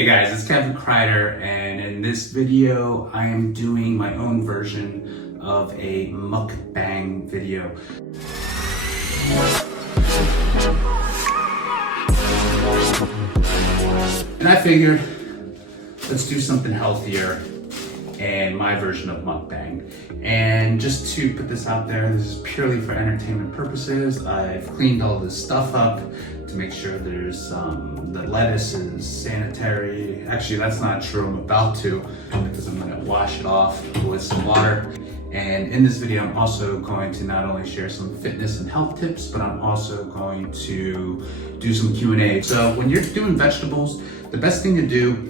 Hey guys, it's Kevin Kreider, and in this video, I am doing my own version of a mukbang video. And I figured, let's do something healthier and my version of mukbang. And just to put this out there, this is purely for entertainment purposes. I've cleaned all this stuff up to make sure there's the lettuce is sanitary. Actually, that's not true. I'm about to, because I'm gonna wash it off with some water. And in this video, I'm also going to not only share some fitness and health tips, but I'm also going to do some Q&A. So when you're doing vegetables, the best thing to do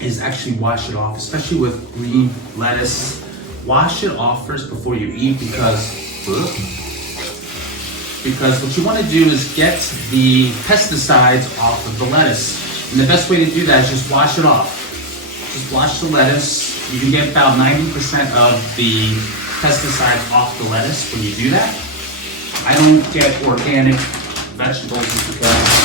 is actually wash it off, especially with green lettuce. Wash it off first before you eat because what you want to do is get the pesticides off of the lettuce. And the best way to do that is just wash it off. Just wash the lettuce. You can get about 90% of the pesticides off the lettuce when you do that. I don't get organic vegetables because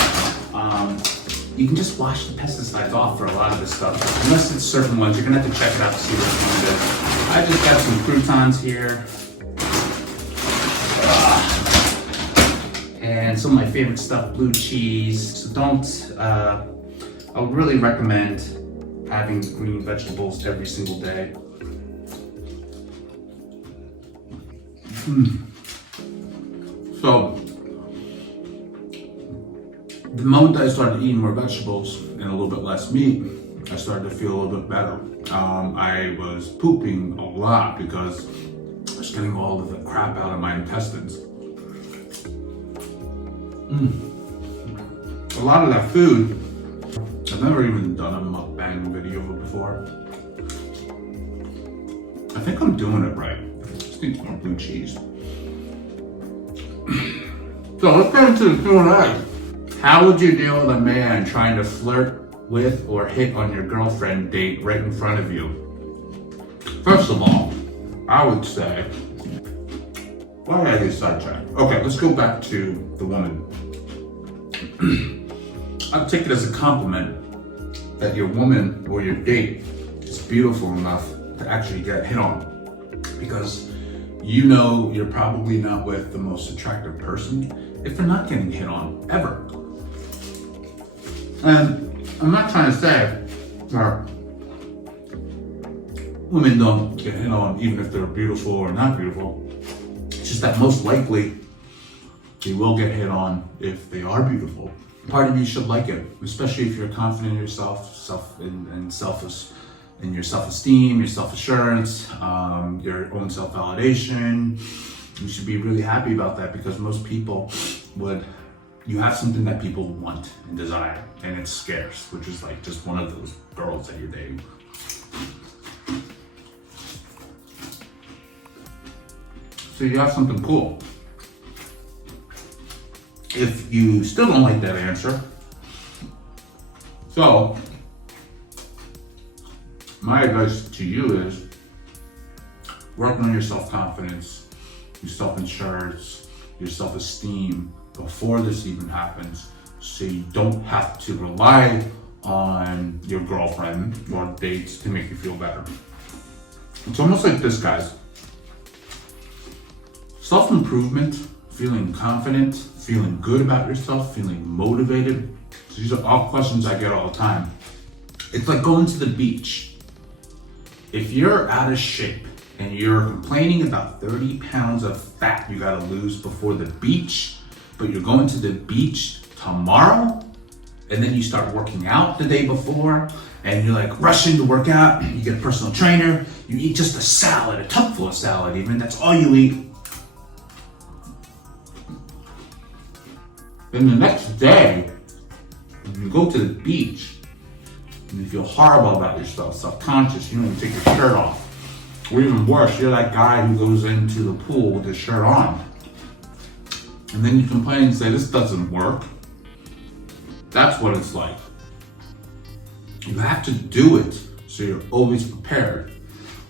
you can just wash the pesticides off for a lot of this stuff. Unless it's certain ones, you're gonna have to check it out to see which one it is. I just got some croutons here. And some of my favorite stuff, blue cheese. So I would really recommend having green vegetables every single day. So, the moment I started eating more vegetables and a little bit less meat, I started to feel a little bit better. I was pooping a lot because I was getting all of the crap out of my intestines. A lot of that food, I've never even done a mukbang video before. I think I'm doing it right. Just need more blue cheese. So let's get into the Q&A. How would you deal with a man trying to flirt with or hit on your girlfriend date right in front of you? First of all, I would say, why did I get sidetracked? Okay, let's go back to the woman. I'd take it as a compliment that your woman or your date is beautiful enough to actually get hit on, because you know you're probably not with the most attractive person if they're not getting hit on ever. And I'm not trying to say that women don't get hit on even if they're beautiful or not beautiful. It's just that most likely you will get hit on if they are beautiful. Part of you should like it, especially if you're confident in yourself, in your self-esteem, your self-assurance, your own self-validation. You should be really happy about that, because most people you have something that people want and desire, and it's scarce, which is like just one of those girls that you're dating. So you have something cool. If you still don't like that answer, so my advice to you is work on your self-confidence, your self-insurance, your self-esteem before this even happens, so you don't have to rely on your girlfriend or dates to make you feel better. It's almost like this, guys. Self-improvement, feeling confident, feeling good about yourself, feeling motivated. These are all questions I get all the time. It's like going to the beach. If you're out of shape and you're complaining about 30 pounds of fat you gotta lose before the beach, but you're going to the beach tomorrow, and then you start working out the day before, and you're like rushing to work out, you get a personal trainer, you eat just a salad, a tubful of salad even, that's all you eat. Then the next day, you go to the beach and you feel horrible about yourself, self-conscious, you don't even take your shirt off. Or even worse, you're that guy who goes into the pool with his shirt on. And then you complain and say, this doesn't work. That's what it's like. You have to do it so you're always prepared.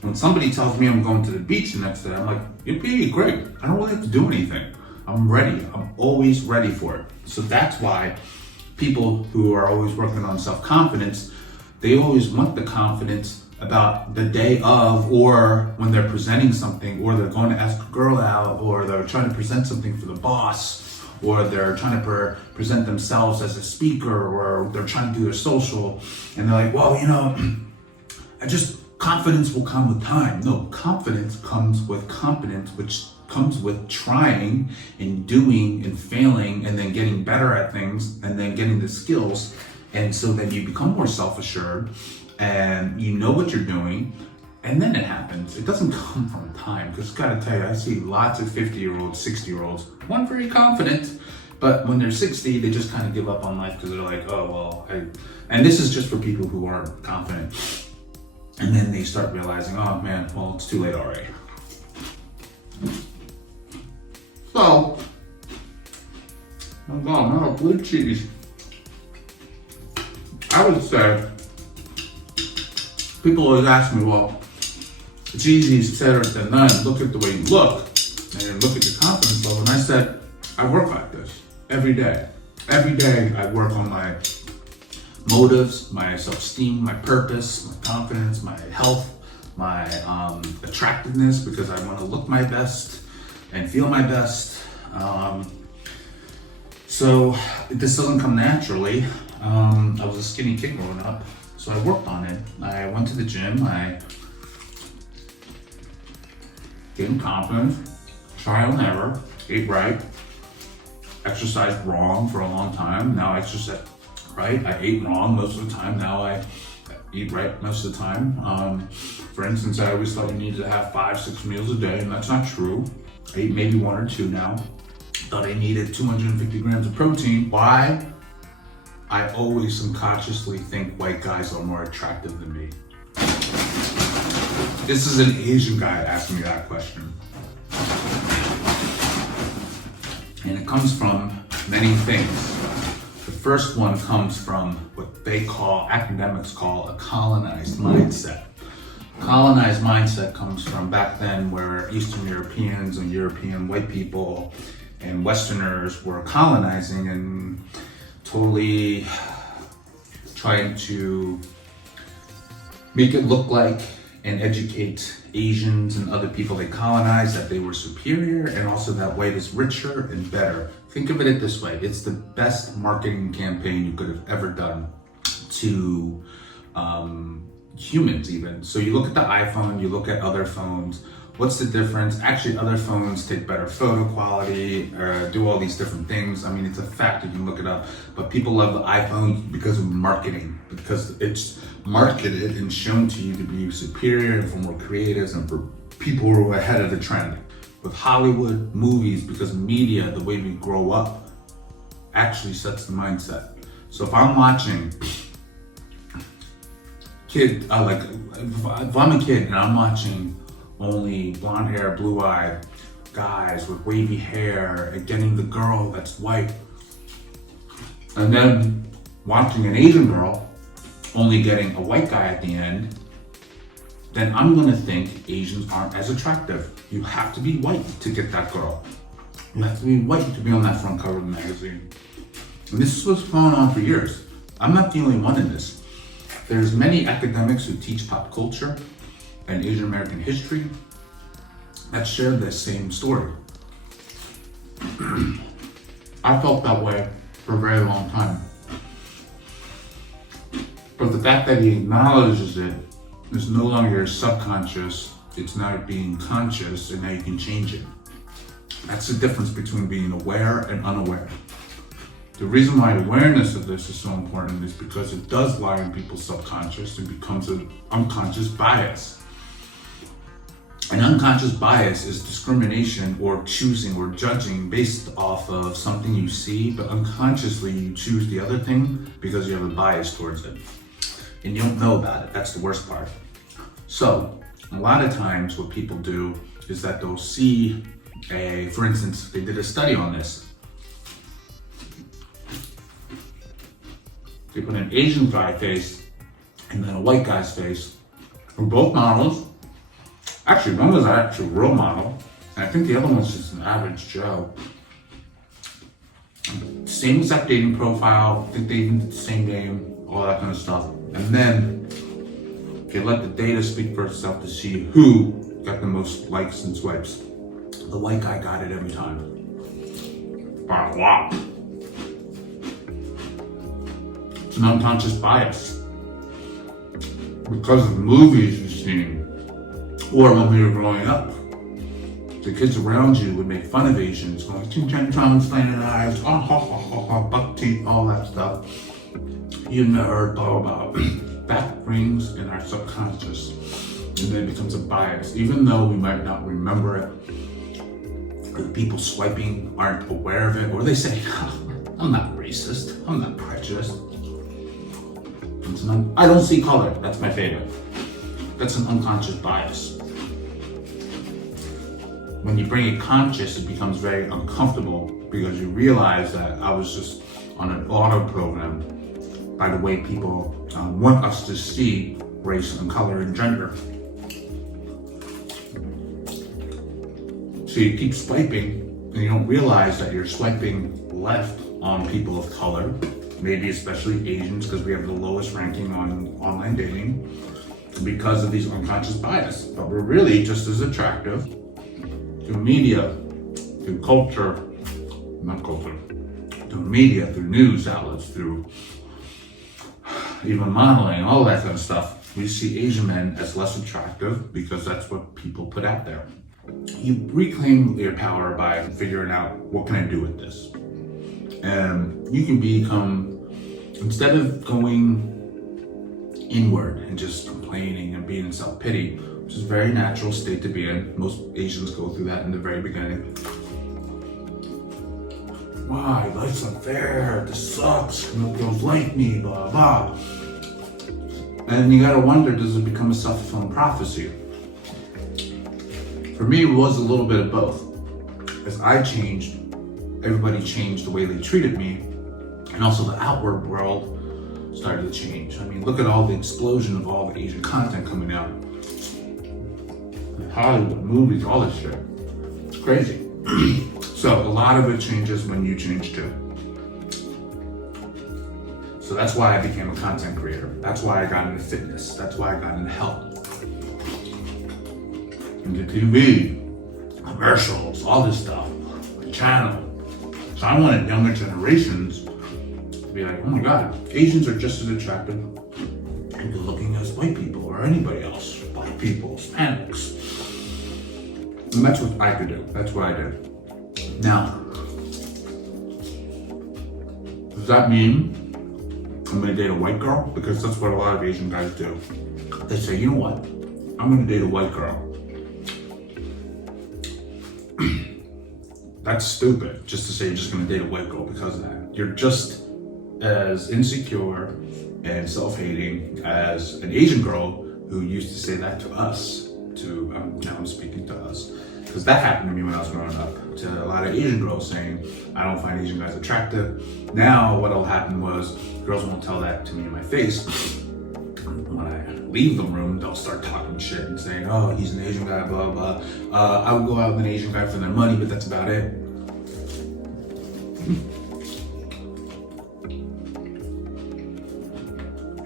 When somebody tells me I'm going to the beach the next day, I'm like, it'd be great. I don't really have to do anything. I'm ready. I'm always ready for it. So that's why people who are always working on self-confidence they always want the confidence about the day of, or when they're presenting something, or they're going to ask a girl out, or they're trying to present something for the boss, or they're trying to present themselves as a speaker, or they're trying to do their social, and they're like, well, confidence will come with time. No, confidence comes with competence, which comes with trying and doing and failing and then getting better at things and then getting the skills. And so then you become more self-assured and you know what you're doing, and then it happens. It doesn't come from time, because I gotta tell you, I see lots of 50-year-olds, 60-year-olds, one very confident, but when they're 60, they just kind of give up on life because they're like, oh, well, and this is just for people who aren't confident. And then they start realizing, oh man, well, it's too late already. So, I'm out of blue cheese. I would say, people always ask me, well, it's easy to say it than none. Look at the way you look, and look at your confidence level. And I said, I work like this every day. Every day I work on my motives, my self-esteem, my purpose, my confidence, my health, my attractiveness, because I want to look my best and feel my best. So this doesn't come naturally. I was a skinny kid growing up, so I worked on it. I went to the gym, I gained confidence, trial and error, ate right, exercised wrong for a long time. Now I exercise right. I ate wrong most of the time. Now I eat right most of the time. For instance, I always thought you needed to have 5-6 meals a day, and that's not true. I eat maybe 1 or 2 now. Thought I needed 250 grams of protein. Why? I always subconsciously think white guys are more attractive than me. This is an Asian guy asking me that question. And it comes from many things. The first one comes from what academics call a colonized mindset. Colonized mindset comes from back then, where Eastern Europeans and European white people and Westerners were colonizing and totally trying to make it look like and educate Asians and other people they colonized that they were superior, and also that white is richer and better. Think of it this way: it's the best marketing campaign you could have ever done to humans even. So you look at the iPhone, you look at other phones, what's the difference? Actually, other phones take better photo quality, do all these different things. I mean, it's a fact, you can look it up. But people love the iPhone because of marketing, because it's marketed and shown to you to be superior and for more creatives and for people who are ahead of the trend. With Hollywood movies, because media, the way we grow up, actually sets the mindset. So if I'm watching if I'm a kid and I'm watching only blonde hair, blue eyed guys with wavy hair and getting the girl that's white, and then watching an Asian girl only getting a white guy at the end, then I'm gonna think Asians aren't as attractive. You have to be white to get that girl. You have to be white to be on that front cover of the magazine. And this is what's going on for years. I'm not the only one in this. There's many academics who teach pop culture and Asian American history that share this same story. I felt that way for a very long time. But the fact that he acknowledges it is no longer subconscious, it's now being conscious, and now you can change it. That's the difference between being aware and unaware. The reason why awareness of this is so important is because it does lie in people's subconscious and becomes an unconscious bias. An unconscious bias is discrimination or choosing or judging based off of something you see, but unconsciously you choose the other thing because you have a bias towards it. And you don't know about it. That's the worst part. So a lot of times what people do is that they'll see for instance, they did a study on this. They put an Asian guy face and then a white guy's face. We're both models. Actually, one was actually a real model, and I think the other one's just an average Joe. Same exact dating profile, I think they even did the same name, all that kind of stuff. And then they let the data speak for itself to see who got the most likes and swipes. The white guy got it every time. By a lot. It's an unconscious bias. Because of movies you've seen, or when we were growing up, the kids around you would make fun of Asians, going, ching chang chong, slanted eyes, ha ha ha, buck teeth, all that stuff. You nerd, blah blah blah. That rings in our subconscious, and then it becomes a bias, even though we might not remember it. Or the people swiping aren't aware of it, or they say, I'm not racist, I'm not prejudiced. I don't see color. That's my favorite. That's an unconscious bias. When you bring it conscious, it becomes very uncomfortable because you realize that I was just on an auto program by the way people want us to see race and color and gender. So you keep swiping and you don't realize that you're swiping left on people of color, maybe especially Asians, because we have the lowest ranking on online dating because of these unconscious bias. But we're really just as attractive through media, through culture, not culture, through media, through news outlets, through even modeling, all that kind of stuff. We see Asian men as less attractive because that's what people put out there. You reclaim your power by figuring out, what can I do with this? And you can become, instead of going inward and just complaining and being in self-pity, which is a very natural state to be in. Most Asians go through that in the very beginning. Why? Life's unfair. This sucks. No girls like me, blah, blah. And you gotta wonder, does it become a self-fulfilling prophecy? For me, it was a little bit of both. As I changed, everybody changed the way they treated me, and also the outward world started to change. I mean, look at all the explosion of all the Asian content coming out. Hollywood, movies, all this shit. It's crazy. So a lot of it changes when you change too. So that's why I became a content creator. That's why I got into fitness. That's why I got into health. Into TV, commercials, all this stuff, my channel. So I wanted younger generations to be like, oh my God, Asians are just as attractive and good looking as white people or anybody else. Black people, Hispanics. And that's what I could do. That's what I did. Now, does that mean I'm gonna date a white girl? Because that's what a lot of Asian guys do. They say, you know what? I'm gonna date a white girl. That's stupid, just to say you're just gonna date a white girl because of that. You're just as insecure and self-hating as an Asian girl who used to say that to us. Now I'm speaking to us. Because that happened to me when I was growing up, to a lot of Asian girls saying, I don't find Asian guys attractive. Now what'll happen was, girls won't tell that to me in my face. When I leave the room, they'll start talking shit and saying, oh, he's an Asian guy, blah, blah. I would go out with an Asian guy for their money, but that's about it.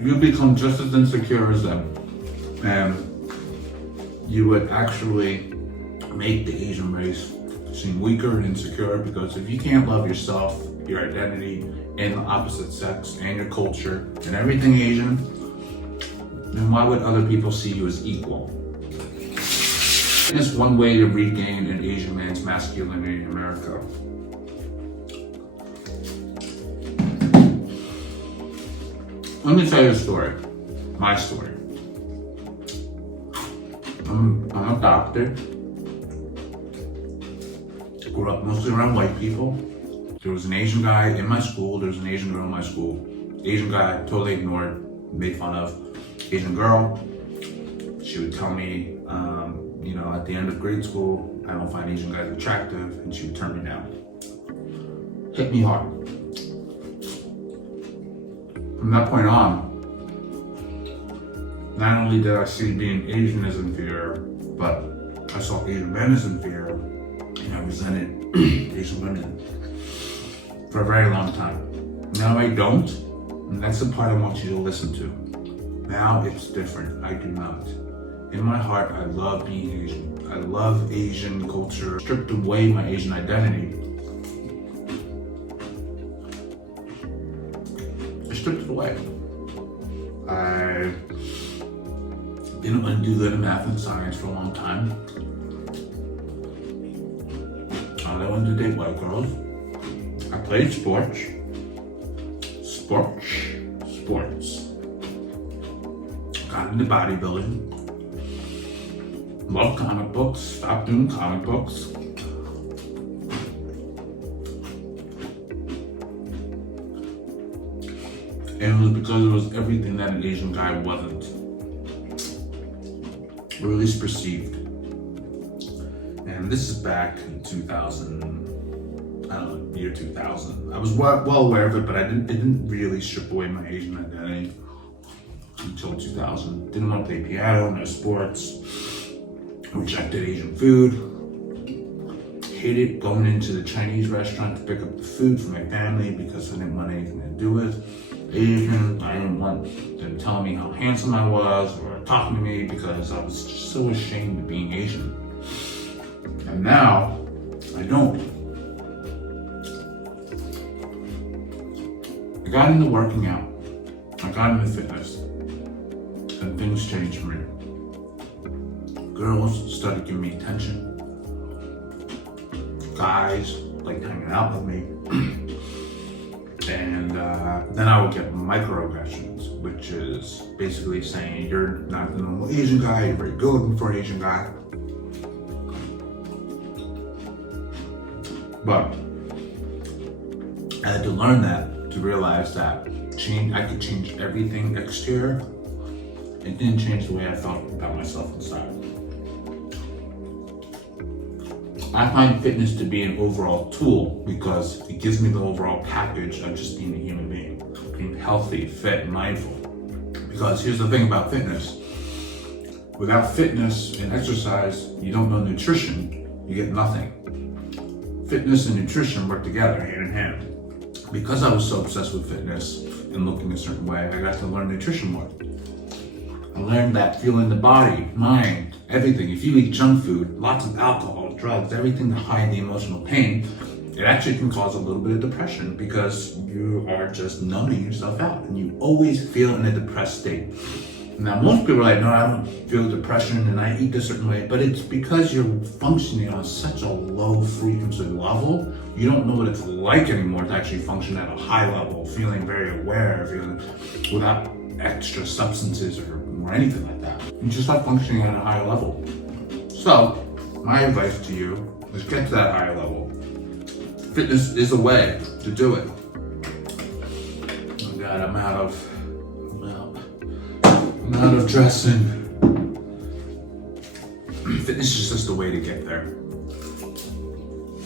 You become just as insecure as them. And you would actually make the Asian race seem weaker and insecure, because if you can't love yourself, your identity, and the opposite sex, and your culture, and everything Asian, then why would other people see you as equal? It's one way to regain an Asian man's masculinity in America. Let me tell you a story, my story. I'm adopted. Grew up mostly around white people. There was an Asian guy in my school, there was an Asian girl in my school. Asian guy, totally ignored, made fun of. Asian girl, she would tell me, at the end of grade school, I don't find Asian guys attractive, and she would turn me down. Hit me hard. From that point on, not only did I see being Asian as inferior, but I saw Asian men as inferior, and I resented Asian women for a very long time. Now I don't, and that's the part I want you to listen to. Now it's different. I do not. In my heart, I love being Asian. I love Asian culture. Stripped away my Asian identity. I stripped it away. I didn't want to do lit math and science for a long time. I wanted to date white girls. I played sports. Got into bodybuilding. Loved comic books. Stopped doing comic books. And it was because it was everything that an Asian guy wasn't. Or at least perceived. And this is back in 2000, I don't know, year 2000. I was well aware of it, but it didn't really strip away my Asian identity until 2000. Didn't want to play piano, no sports. Rejected Asian food. Hated going into the Chinese restaurant to pick up the food for my family because I didn't want anything to do with Asian. I didn't want them telling me how handsome I was or talking to me because I was just so ashamed of being Asian. And now, I don't. I got into working out. I got into fitness. And things changed for me. Girls started giving me attention. Guys liked hanging out with me. And then I would get microaggressions, which is basically saying you're not the normal Asian guy, you're very good looking for an Asian guy. But I had to learn that to realize that I could change everything exterior. It didn't change the way I felt about myself inside. I find fitness to be an overall tool because it gives me the overall package of just being a human being, being healthy, fit, mindful. Because here's the thing about fitness. Without fitness and exercise, you don't know nutrition, you get nothing. Fitness and nutrition work together hand in hand. Because I was so obsessed with fitness and looking a certain way, I got to learn nutrition more. I learned that feeling the body, mind, everything. If you eat junk food, lots of alcohol, drugs, everything to hide the emotional pain, it actually can cause a little bit of depression because you are just numbing yourself out and you always feel in a depressed state. Now, most people are like, no, I don't feel depression and I eat a certain way, but it's because you're functioning on such a low frequency level, you don't know what it's like anymore to actually function at a high level, feeling very aware, feeling without extra substances or anything like that. You just start functioning at a higher level. So, my advice to you is get to that higher level. Fitness is a way to do it. Oh God, I'm out of dressing. Fitness is just a way to get there.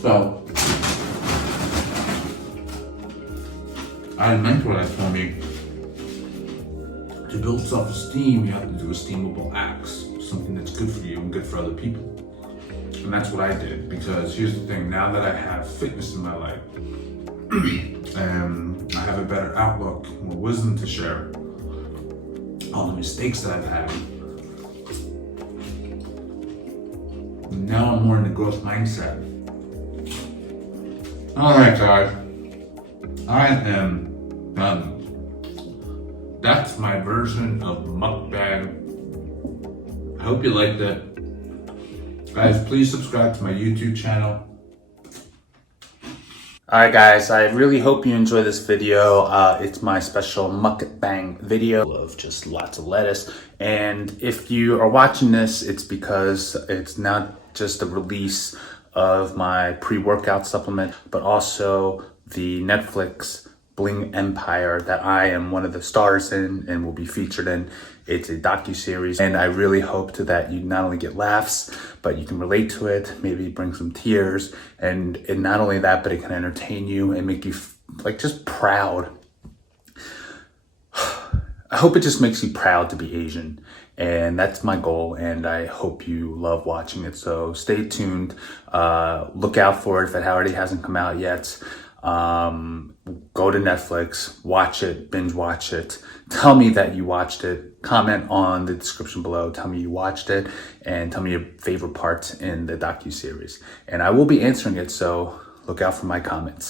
So, I had a mentor that told me to build self-esteem, you have to do esteemable acts, something that's good for you and good for other people. And that's what I did, because here's the thing, now that I have fitness in my life, and I have a better outlook, more wisdom to share, all the mistakes that I've had, now I'm more in the growth mindset. Alright guys, I am done. That's my version of Muckbang. I hope you liked it. Guys, please subscribe to my YouTube channel. Alright guys, I really hope you enjoy this video. It's my special mukbang video of just lots of lettuce. And if you are watching this, it's because it's not just a release of my pre-workout supplement, but also the Netflix Bling Empire that I am one of the stars in and will be featured in. It's a docu-series, and I really hope that you not only get laughs, but you can relate to it, maybe bring some tears, and not only that, but it can entertain you and make you like just proud. I hope it just makes you proud to be Asian, and that's my goal, and I hope you love watching it. So stay tuned, look out for it if it already hasn't come out yet. Go to Netflix, watch it, binge watch it. Tell me that you watched it. Comment on the description below. Tell me you watched it and tell me your favorite parts in the docuseries. And I will be answering it, so look out for my comments.